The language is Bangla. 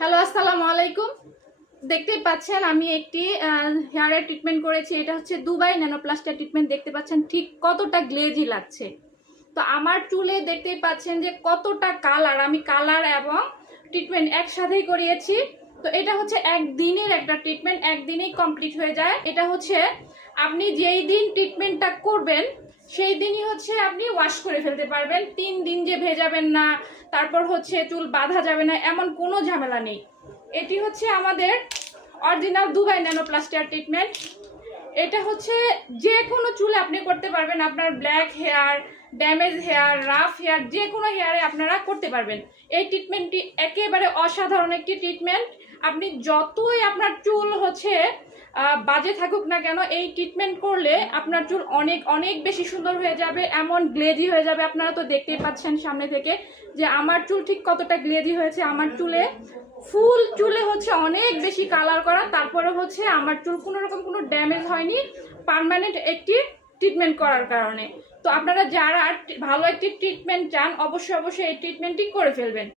হ্যালো, আসসালামু আলাইকুম। দেখতেই পাচ্ছেন আমি একটি হেয়ারের ট্রিটমেন্ট করেছি। এটা হচ্ছে দুবাই ন্যানোপ্লাস্টিক ট্রিটমেন্ট। দেখতে পাচ্ছেন ঠিক কতটা গ্লেজি লাগছে। তো আমার চুলে দেখতেই পাচ্ছেন যে কতটা কালার, আমি কালার এবং ট্রিটমেন্ট একসাথেই করিয়েছি। তো এটা হচ্ছে একদিনের একটা ট্রিটমেন্ট, একদিনেই কমপ্লিট হয়ে যায়। এটা হচ্ছে আপনি যেই দিন ট্রিটমেন্টটা করবেন সেই দিনই হচ্ছে আপনি ওয়াশ করে ফেলতে পারবেন। 3 দিন যে ভেজাবেন না, তারপর হচ্ছে চুল বাঁধা যাবে না, এমন কোনো ঝামেলা নেই। এটি হচ্ছে আমাদের অরিজিনাল দুবাই ন্যানোপ্লাস্টিক ট্রিটমেন্ট। এটা হচ্ছে যে কোনো চুলে আপনি করতে পারবেন। আপনার black hair, damage hair, rough hair, যে কোনো হেয়ারে আপনারা করতে পারবেন। এই ট্রিটমেন্টটি একেবারে অসাধারণ একটি ট্রিটমেন্ট। আপনি যতই আপনার চুল হচ্ছে বাজে থাকুক না কেন, এই ট্রিটমেন্ট করলে আপনার চুল অনেক অনেক বেশি সুন্দর হয়ে যাবে, এমন গ্লেজি হয়ে যাবে। আপনারা তো দেখতেই পাচ্ছেন সামনে থেকে যে আমার চুল ঠিক কতটা গ্লেজি হয়েছে। আমার চুলে ফুল চুলে হচ্ছে অনেক বেশি কালার করা, তারপরে হচ্ছে আমার চুল কোনো রকম কোনো ড্যামেজ হয়নি পার্মানেন্ট একটি ট্রিটমেন্ট করার কারণে। তো আপনারা যারা ভালো একটি ট্রিটমেন্ট চান, অবশ্যই অবশ্যই এই ট্রিটমেন্টটি করে ফেলবেন।